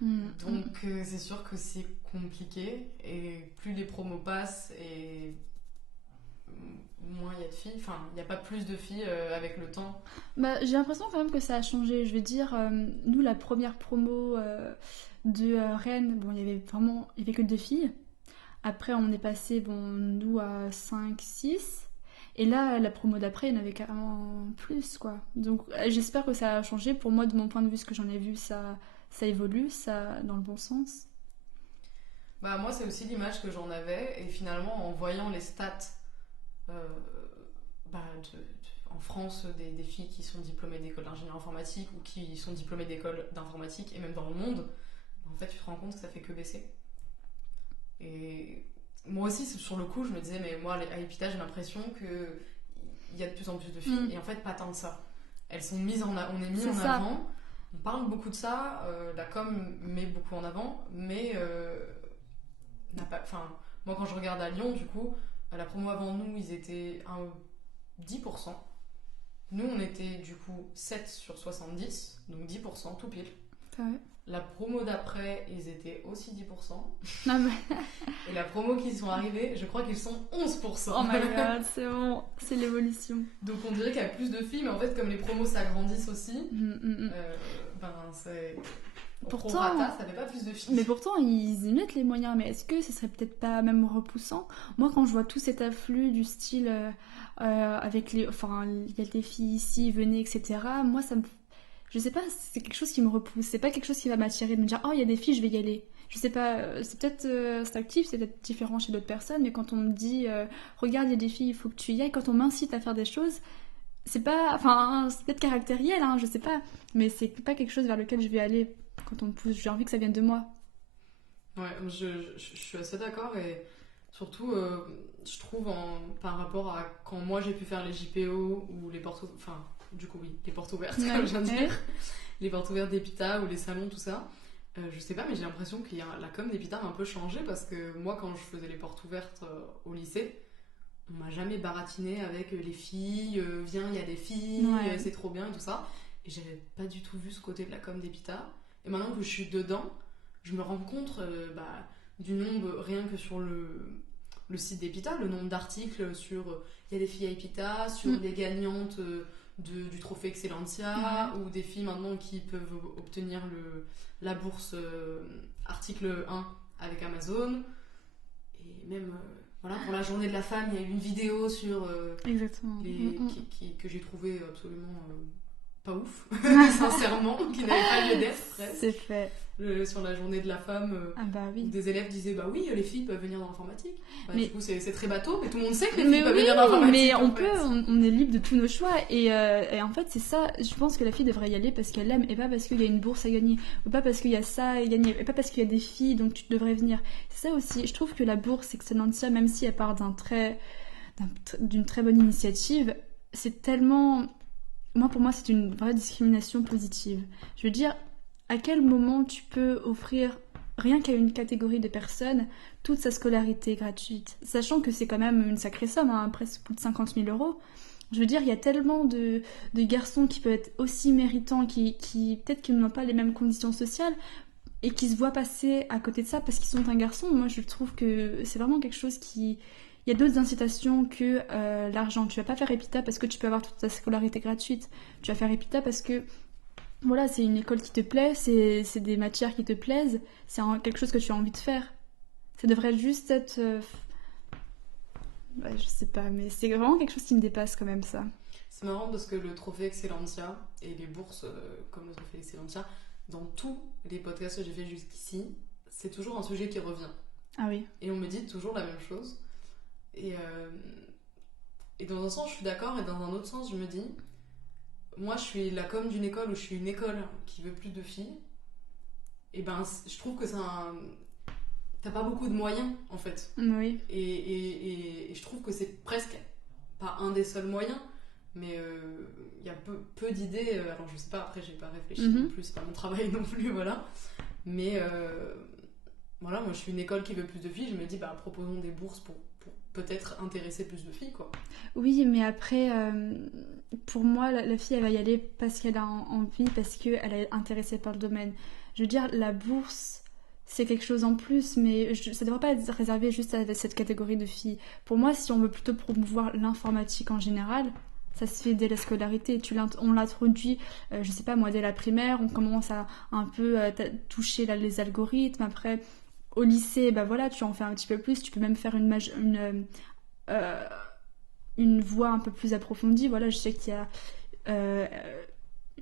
Donc c'est sûr que c'est compliqué et plus les promos passent et moins il y a de filles. Enfin, il n'y a pas plus de filles avec le temps. Bah, j'ai l'impression quand même que ça a changé. Je veux dire, nous, la première promo de Rennes, bon, il y avait que 2 filles. Après, on est passé, bon, nous, à 5 6. Et là, la promo d'après, il y en avait carrément plus, quoi. Donc, j'espère que ça a changé. Pour moi, de mon point de vue, ce que j'en ai vu, ça évolue, ça dans le bon sens. Bah, moi, c'est aussi l'image que j'en avais et finalement, en voyant les stats euh, bah, en France des filles qui sont diplômées d'école d'ingénieur informatique ou qui sont diplômées d'école d'informatique et même dans le monde, en fait, tu te rends compte que ça fait que baisser. Et moi aussi, sur le coup, je me disais, mais moi, à Epita, j'ai l'impression qu'il y a de plus en plus de filles, et en fait, pas tant de ça. Elles sont mises on est mis C'est en ça. avant, on parle beaucoup de ça, la com met beaucoup en avant, mais n'a pas. Enfin, moi, quand je regarde à Lyon, du coup, à la promo avant nous, ils étaient 10%. Nous, on était du coup 7 sur 70, donc 10%, tout pile. Ouais. La promo d'après, ils étaient aussi 10%. Non, mais... Et la promo qui sont arrivés, je crois qu'ils sont 11%. Oh my god, c'est bon, c'est l'évolution. Donc on dirait qu'il y a plus de filles, mais en fait, comme les promos s'agrandissent aussi, ben c'est. Pourtant, Prorata, ça fait pas plus de filles. mais pourtant, ils y mettent les moyens. Mais est-ce que ce serait peut-être pas même repoussant? Moi, quand je vois tout cet afflux du style avec les, enfin, il y a des filles ici, venez, etc. Moi, ça me, je sais pas, c'est quelque chose qui me repousse. C'est pas quelque chose qui va m'attirer de me dire, oh, il y a des filles, je vais y aller. Je sais pas, c'est peut-être instinctif, c'est peut-être différent chez d'autres personnes, mais quand on me dit, regarde, il y a des filles, il faut que tu y ailles, quand on m'incite à faire des choses, c'est pas, enfin, c'est peut-être caractériel, hein, je sais pas, mais c'est pas quelque chose vers lequel je vais aller quand on me pousse. J'ai envie que ça vienne de moi. Ouais, je suis assez d'accord et surtout, je trouve par rapport à quand moi j'ai pu faire les JPO ou les portes, enfin, du coup, oui, les portes ouvertes, Ouais. comme je viens de dire, les portes ouvertes d'Epita ou les salons, tout ça. Je sais pas, mais j'ai l'impression que la com d'Epita a un peu changé parce que moi, quand je faisais les portes ouvertes au lycée, on m'a jamais baratiné avec les filles, viens, il y a des filles, Ouais. c'est trop bien et tout ça. Et j'avais pas du tout vu ce côté de la com d'Epita. Et maintenant que je suis dedans, je me rends compte du nombre, rien que sur le site d'Epita, le nombre d'articles sur il y a des filles à Epita, sur les gagnantes du trophée Excellentia, ou des filles maintenant qui peuvent obtenir la bourse article 1 avec Amazon. Et même voilà, pour la journée de la femme, il y a eu une vidéo sur Exactement. que j'ai trouvé absolument pas ouf, sincèrement, qui n'avait pas lieu d'être presque. C'est fait. Sur la journée de la femme, Ah bah oui. des élèves disaient bah oui, les filles peuvent venir dans l'informatique. Bah, Mais- du coup, c'est très bateau, mais tout le monde sait que les Mais filles peuvent oui, venir dans l'informatique. mais en on fait. peut, on est libre de tous nos choix et en fait c'est ça, je pense que la fille devrait y aller parce qu'elle aime et pas parce qu'il y a une bourse à gagner ou pas parce qu'il y a ça à gagner et pas parce qu'il y a des filles donc tu devrais venir. C'est ça aussi, je trouve que la bourse Excellentia, même si elle part d'une très bonne initiative, c'est tellement... pour moi c'est une vraie discrimination positive. Je veux dire, à quel moment tu peux offrir rien qu'à une catégorie de personnes toute sa scolarité gratuite, sachant que c'est quand même une sacrée somme, hein, presque plus de 50 000 euros. Je veux dire, il y a tellement de garçons qui peuvent être aussi méritants, qui peut-être qu'ils n'ont pas les mêmes conditions sociales, et qui se voient passer à côté de ça parce qu'ils sont un garçon. Moi, je trouve que c'est vraiment quelque chose qui... Il y a d'autres incitations que l'argent. Tu vas pas faire Epita parce que tu peux avoir toute ta scolarité gratuite. Tu vas faire Epita parce que voilà, c'est une école qui te plaît, c'est des matières qui te plaisent, c'est quelque chose que tu as envie de faire. Ça devrait juste être... je sais pas, mais c'est vraiment quelque chose qui me dépasse quand même, ça. C'est marrant parce que le trophée Excellentia et les bourses comme le trophée Excellentia dans tous les podcasts que j'ai fait jusqu'ici, c'est toujours un sujet qui revient. Ah oui. Et on me dit toujours la même chose. Et dans un sens, je suis d'accord, et dans un autre sens, je me dis, moi, je suis la com d'une école où je suis une école qui veut plus de filles. Et ben, je trouve que t'as pas beaucoup de moyens, en fait. Oui. Et je trouve que c'est presque pas un des seuls moyens, mais il y a peu d'idées. Alors, je sais pas, après, j'ai pas réfléchi non plus, c'est pas mon travail non plus, voilà. Mais voilà, moi, je suis une école qui veut plus de filles. Je me dis, bah, proposons des bourses pour peut-être intéresser plus de filles, quoi. Oui, mais après, pour moi, la fille, elle va y aller parce qu'elle a envie, parce qu'elle est intéressée par le domaine. Je veux dire, la bourse, c'est quelque chose en plus, mais ça ne devrait pas être réservé juste à cette catégorie de filles. Pour moi, si on veut plutôt promouvoir l'informatique en général, ça se fait dès la scolarité. On l'introduit, je sais pas moi, dès la primaire, on commence à un peu toucher les algorithmes. Après, au lycée, bah voilà, tu en fais un petit peu plus. Tu peux même faire une voie un peu plus approfondie. Voilà, je sais qu'il y a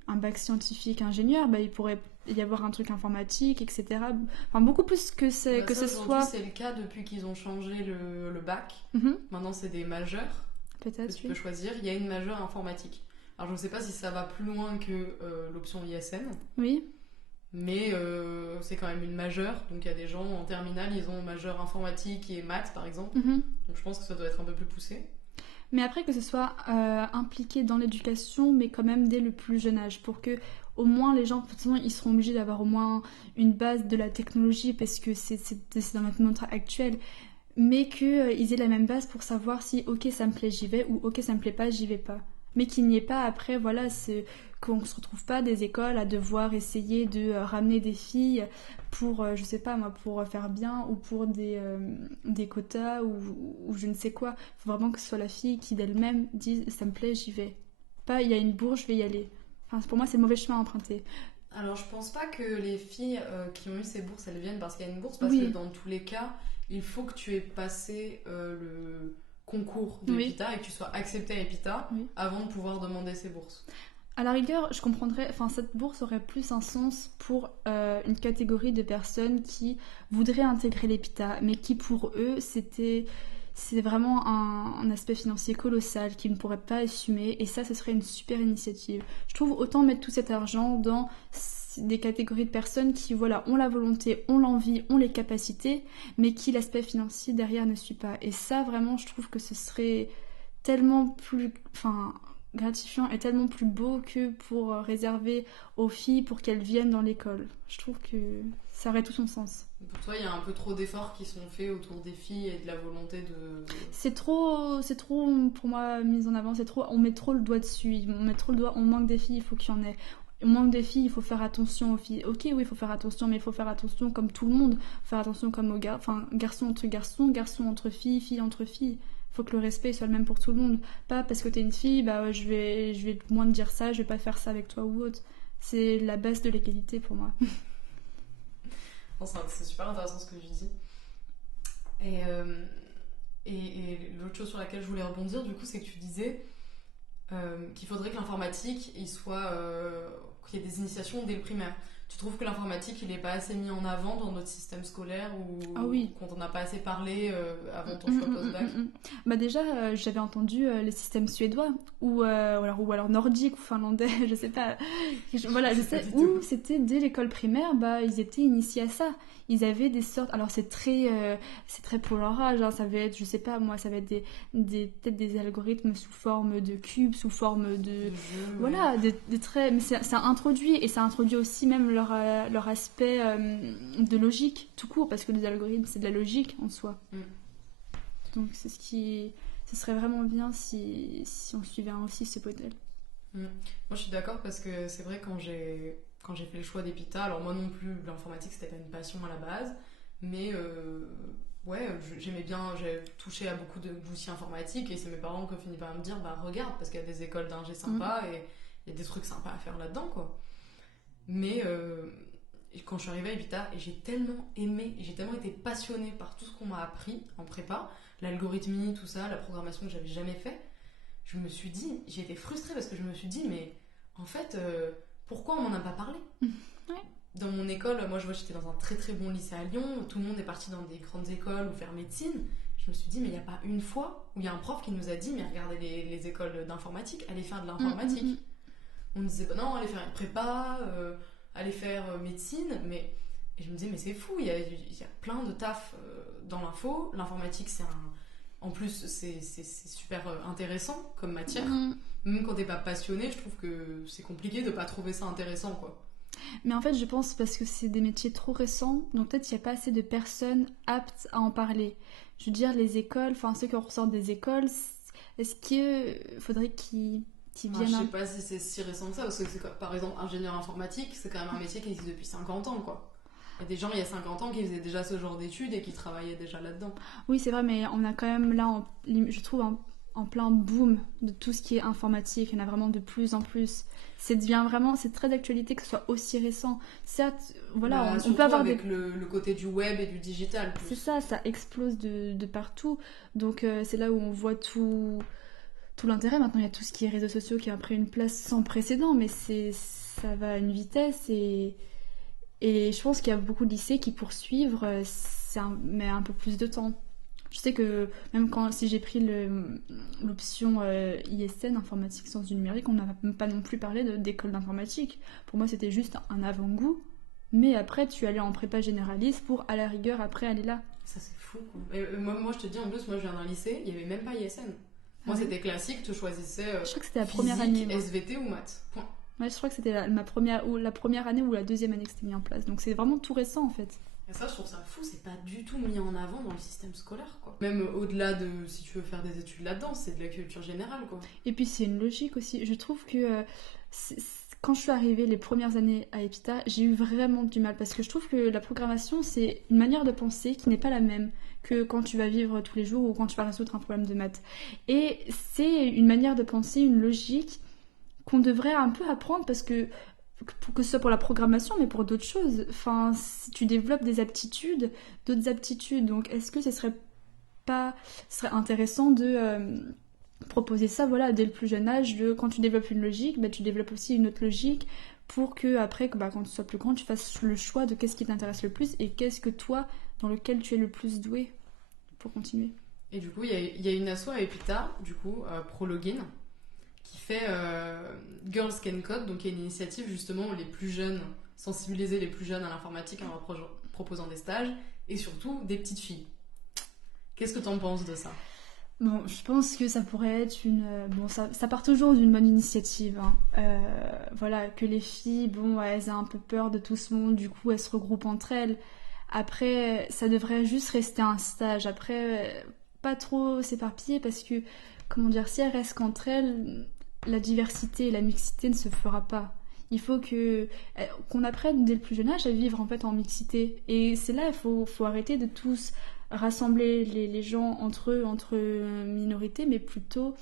un bac scientifique ingénieur, bah, il pourrait y avoir un truc informatique, etc. Enfin, beaucoup plus que ce soit... C'est le cas depuis qu'ils ont changé le bac. Maintenant, c'est des majeurs Peut-être, que tu peux choisir. Il y a une majeure informatique. Alors, je ne sais pas si ça va plus loin que l'option ISN. Oui. Mais c'est quand même une majeure. Donc, il y a des gens en terminale, ils ont majeure informatique et maths, par exemple. Donc, je pense que ça doit être un peu plus poussé. Mais après, que ce soit impliqué dans l'éducation, mais quand même dès le plus jeune âge, pour que au moins les gens, forcément, ils seront obligés d'avoir au moins une base de la technologie, parce que c'est dans notre monde actuel, mais qu'ils aient la même base pour savoir si, ok, ça me plaît, j'y vais, ou ok, ça me plaît pas, j'y vais pas. Mais qu'il n'y ait pas après, voilà, qu'on ne se retrouve pas des écoles à devoir essayer de ramener des filles pour, je sais pas moi, pour faire bien, ou pour des quotas, ou je ne sais quoi. Il faut vraiment que ce soit la fille qui d'elle-même dise ça me plaît, j'y vais. Pas il y a une bourse, je vais y aller. Enfin, pour moi, c'est le mauvais chemin à emprunter. Alors, je pense pas que les filles qui ont eu ces bourses, elles viennent parce qu'il y a une bourse, parce Oui. que dans tous les cas, il faut que tu aies passé le concours de EPITA et que tu sois acceptée à EPITA avant de pouvoir demander ces bourses. À la rigueur, je comprendrais, enfin cette bourse aurait plus un sens pour une catégorie de personnes qui voudraient intégrer l'EPITA, mais qui pour eux c'est vraiment un aspect financier colossal qu'ils ne pourraient pas assumer, et ça, ce serait une super initiative. Je trouve autant mettre tout cet argent dans des catégories de personnes qui, voilà, ont la volonté, ont l'envie, ont les capacités, mais qui l'aspect financier derrière ne suit pas. Et ça, vraiment, je trouve que ce serait tellement plus, gratifiant et tellement plus beau que pour réserver aux filles pour qu'elles viennent dans l'école. Je trouve que ça aurait tout son sens. Pour toi, il y a un peu trop d'efforts qui sont faits autour des filles et de la volonté de... C'est trop pour moi mis en avant, on met trop le doigt dessus, on manque des filles, il faut qu'il y en ait. On manque des filles, il faut faire attention aux filles. Ok, oui, il faut faire attention, mais il faut faire attention comme tout le monde. Faire attention comme aux garçons entre garçons, garçons entre filles, filles entre filles. Il faut que le respect soit le même pour tout le monde. Pas parce que t'es une fille, bah je vais moins te dire ça, je vais pas faire ça avec toi ou autre. C'est la base de l'égalité pour moi. C'est super intéressant ce que tu dis. Et l'autre chose sur laquelle je voulais rebondir, du coup, c'est que tu disais qu'il faudrait que l'informatique, qu'il y ait des initiations dès le primaire. Tu trouves que l'informatique, il n'est pas assez mis en avant dans notre système scolaire, ou qu'on t'en a pas assez parlé avant ton choix post-bac? Bah déjà, j'avais entendu les systèmes suédois ou alors nordiques ou finlandais, je sais pas. Voilà, je sais où c'était dès l'école primaire, bah ils étaient initiés à ça. Ils avaient des sortes, alors c'est très pour leur âge, hein, ça va être, je sais pas moi, ça va être peut-être des algorithmes sous forme de cubes, sous forme de voilà, des traits, mais ça introduit, et ça introduit aussi même leur aspect de logique tout court, parce que les algorithmes c'est de la logique en soi. Donc ce serait vraiment bien si on suivait aussi ce modèle. Moi je suis d'accord, parce que c'est vrai, quand j'ai fait le choix d'EPITA, alors moi non plus l'informatique c'était pas une passion à la base, mais j'aimais bien, j'ai touché à beaucoup d'outils informatiques, et c'est mes parents qui ont fini par me dire bah regarde, parce qu'il y a des écoles d'ingé sympas et il y a des trucs sympas à faire là-dedans, quoi. Mais quand je suis arrivée à EPITA, et j'ai tellement aimé, et j'ai tellement été passionnée par tout ce qu'on m'a appris en prépa, l'algorithmie, tout ça, la programmation que j'avais jamais fait, je me suis dit, j'ai été frustrée, parce que je me suis dit, mais en fait pourquoi on m'en a pas parlé? Ouais. Dans mon école, moi j'étais dans un très très bon lycée à Lyon, tout le monde est parti dans des grandes écoles ou faire médecine. Je me suis dit, mais il n'y a pas une fois où il y a un prof qui nous a dit, mais regardez les écoles d'informatique, allez faire de l'informatique. On nous disait, bah non, allez faire une prépa, allez faire médecine, mais... Et je me disais, mais c'est fou, il y a plein de taf dans l'info. L'informatique, en plus, c'est super intéressant comme matière. Même quand t'es pas passionné, je trouve que c'est compliqué de pas trouver ça intéressant, quoi. Mais en fait, je pense parce que c'est des métiers trop récents, donc peut-être il n'y a pas assez de personnes aptes à en parler. Je veux dire, les écoles, enfin ceux qui ressortent des écoles, est-ce qu'il faudrait qu'ils viennent... Je sais pas si c'est si récent que ça, parce que par exemple, ingénieur informatique, c'est quand même un métier qui existe depuis 50 ans, quoi. Il y a des gens il y a 50 ans qui faisaient déjà ce genre d'études et qui travaillaient déjà là-dedans. Oui, c'est vrai, mais on a quand même là, je trouve, en plein boom de tout ce qui est informatique. Il y en a vraiment de plus en plus. C'est très d'actualité que ce soit aussi récent. Certes, voilà, on peut avoir avec le côté du web et du digital. Plus. C'est ça explose de partout. Donc c'est là où on voit tout l'intérêt. Maintenant, il y a tout ce qui est réseaux sociaux qui a pris une place sans précédent, mais ça va à une vitesse et je pense qu'il y a beaucoup de lycées qui poursuivent, mais un peu plus de temps. Je sais que même si j'ai pris l'option ISN, informatique sciences du numérique, on n'a même pas non plus parlé d'école d'informatique. Pour moi, c'était juste un avant-goût. Mais après, tu allais en prépa généraliste pour, à la rigueur, après aller là. Ça, c'est fou, quoi. Et moi, je te dis, en plus, moi, je viens d'un lycée, il n'y avait même pas ISN. Moi, c'était classique, tu choisissais je crois que c'était la physique, première année, SVT ou maths. Point. Ouais, je crois que c'était la première année ou la deuxième année que c'était mis en place. Donc c'est vraiment tout récent, en fait. Et ça, je trouve ça fou, c'est pas du tout mis en avant dans le système scolaire, quoi. Même au-delà de si tu veux faire des études là-dedans, c'est de la culture générale, quoi. Et puis c'est une logique aussi. Je trouve que quand je suis arrivée les premières années à EPITA, j'ai eu vraiment du mal parce que je trouve que la programmation, c'est une manière de penser qui n'est pas la même que quand tu vas vivre tous les jours ou quand tu vas résoudre un problème de maths. Et c'est une manière de penser, une logique qu'on devrait un peu apprendre parce que ce soit pour la programmation, mais pour d'autres choses. Enfin, si tu développes d'autres aptitudes. Donc, est-ce que ce serait intéressant de proposer ça, voilà, dès le plus jeune âge, quand tu développes une logique, bah, tu développes aussi une autre logique pour que après, bah, quand tu sois plus grand, tu fasses le choix de qu'est-ce qui t'intéresse le plus et qu'est-ce que toi, dans lequel tu es le plus doué pour continuer. Et du coup, il y a une asso à EPITA, du coup, ProLogin, qui fait Girls Can Code, donc il y a une initiative justement où les plus jeunes, sensibiliser les plus jeunes à l'informatique en leur proposant des stages, et surtout des petites filles. Qu'est-ce que t'en penses de ça ? Bon, je pense que ça pourrait être Bon, ça part toujours d'une bonne initiative. Hein. Voilà, que les filles, bon, elles ont un peu peur de tout ce monde, du coup, elles se regroupent entre elles. Après, ça devrait juste rester un stage. Après, pas trop s'éparpiller parce que, comment dire, si elles restent qu'entre elles, la diversité et la mixité ne se fera pas. Il faut qu'on apprenne dès le plus jeune âge à vivre en fait en mixité. Et c'est là, il faut arrêter de tous rassembler les gens entre eux, entre minorités, mais plutôt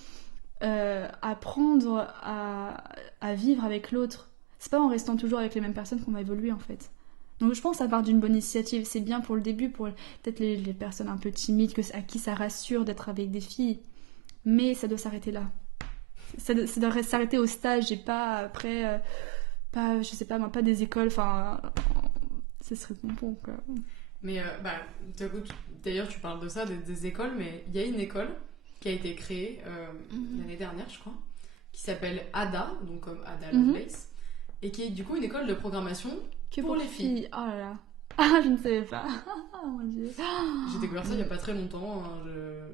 apprendre à vivre avec l'autre. C'est pas en restant toujours avec les mêmes personnes qu'on va évoluer en fait. Donc je pense que ça part d'une bonne initiative. C'est bien pour le début, pour peut-être les personnes un peu timides, à qui ça rassure d'être avec des filles. Mais ça doit s'arrêter là. Ça doit s'arrêter au stage et pas après, je sais pas moi, pas des écoles, enfin, ce serait bon quoi. Mais d'ailleurs tu parles de ça, des écoles, mais il y a une école qui a été créée l'année dernière je crois, qui s'appelle ADA, donc comme Ada Lovelace, et qui est du coup une école de programmation pour les filles. Oh là là. Ah, je ne savais pas. Oh mon dieu. J'ai découvert ça il y a pas très longtemps, hein.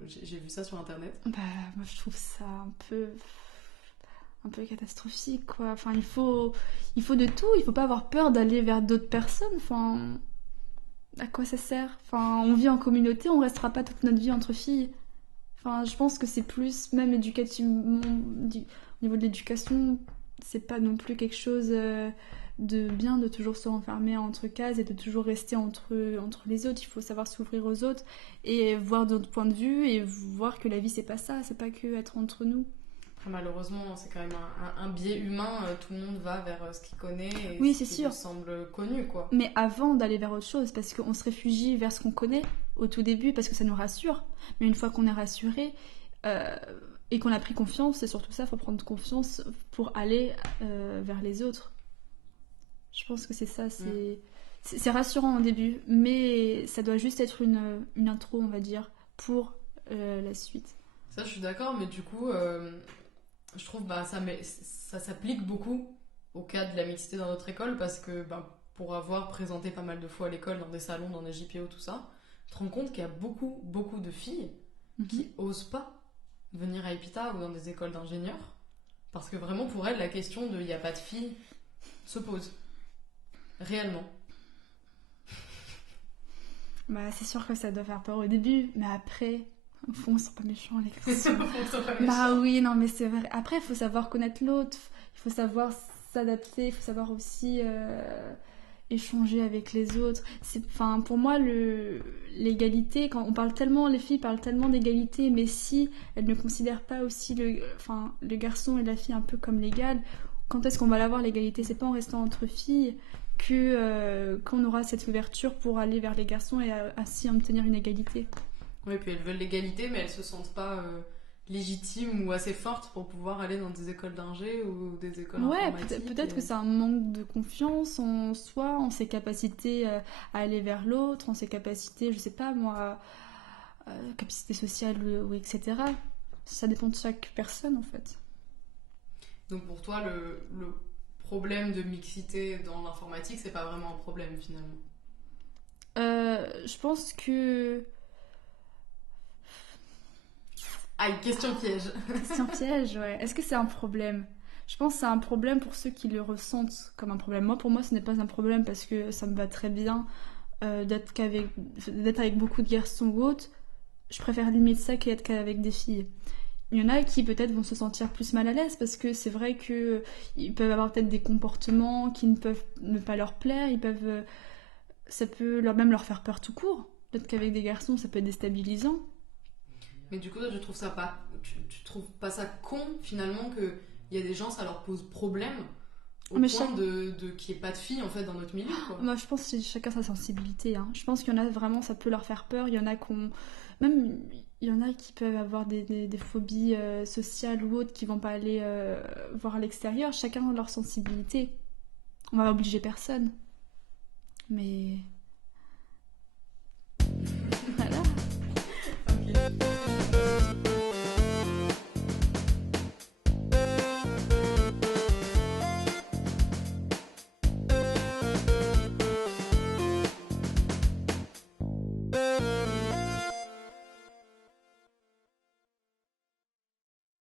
J'ai vu ça sur internet. Bah, moi je trouve ça un peu catastrophique quoi. Enfin, il faut de tout, il faut pas avoir peur d'aller vers d'autres personnes. Enfin, à quoi ça sert? Enfin, on vit en communauté, on restera pas toute notre vie entre filles. Enfin, je pense que c'est plus, même éducativement, au niveau de l'éducation, c'est pas non plus quelque chose de bien de toujours se renfermer entre cases et de toujours rester entre les autres. Il faut savoir s'ouvrir aux autres et voir d'autres points de vue et voir que la vie c'est pas ça, c'est pas que être entre nous. Après, malheureusement, c'est quand même un biais humain, tout le monde va vers ce qu'il connaît et oui, ce qui lui semble connu, quoi. Mais avant d'aller vers autre chose, parce qu'on se réfugie vers ce qu'on connaît au tout début, parce que ça nous rassure. Mais une fois qu'on est rassuré et qu'on a pris confiance, c'est surtout ça, il faut prendre confiance pour aller vers les autres. Je pense que c'est ça, c'est rassurant au début, mais ça doit juste être une intro, on va dire, pour la suite. Ça, je suis d'accord, mais du coup, je trouve ça s'applique beaucoup au cas de la mixité dans notre école parce que pour avoir présenté pas mal de fois à l'école, dans des salons, dans des JPO, tout ça, tu te rends compte qu'il y a beaucoup, beaucoup de filles qui osent pas venir à Epita ou dans des écoles d'ingénieurs parce que vraiment pour elles, la question de il n'y a pas de filles se pose. Réellement. Bah, c'est sûr que ça doit faire peur au début, mais après, au fond, ils sont pas méchants, les Ils sont garçons. pas Bah méchants. oui, non, mais c'est vrai. Après, il faut savoir connaître l'autre, il faut savoir s'adapter, il faut savoir aussi échanger avec les autres. Enfin, pour moi, l'égalité, quand on parle tellement, les filles parlent tellement d'égalité, mais si elles ne considèrent pas aussi le garçon et la fille un peu comme l'égal, quand est-ce qu'on va l'avoir l'égalité? C'est pas en restant entre filles qu'on aura cette ouverture pour aller vers les garçons et ainsi obtenir une égalité. Oui, puis elles veulent l'égalité, mais elles se sentent pas légitimes ou assez fortes pour pouvoir aller dans des écoles d'ingé ou des écoles Ouais, informatiques. peut-être que c'est un manque de confiance en soi, en ses capacités à aller vers l'autre, en ses capacités, je sais pas moi, capacité sociale ou etc. Ça dépend de chaque personne en fait. Donc pour toi, le problème de mixité dans l'informatique, c'est pas vraiment un problème finalement. Je pense que... Ah, une question piège. Question piège, ouais. Est-ce que c'est un problème? Je pense que c'est un problème pour ceux qui le ressentent comme un problème. Moi, pour moi, ce n'est pas un problème parce que ça me va très bien d'être avec beaucoup de garçons ou autres. Je préfère limite ça qu'être qu'avec des filles. Il y en a qui peut-être vont se sentir plus mal à l'aise parce que c'est vrai que ils peuvent avoir peut-être des comportements qui ne peuvent ne pas leur plaire, ça peut même leur faire peur tout court. Peut-être qu'avec des garçons, ça peut être déstabilisant. Mais du coup, toi, tu trouves pas ça con finalement que il y a des gens, ça leur pose problème au Mais point de qu'il n'y ait pas de filles en fait dans notre milieu, quoi. Moi, je pense que chacun sa sensibilité. Hein. Je pense qu'il y en a vraiment, ça peut leur faire peur. Il y en a même, il y en a qui peuvent avoir des phobies sociales ou autres qui vont pas aller voir à l'extérieur. Chacun a leur sensibilité. On va obliger personne. Mais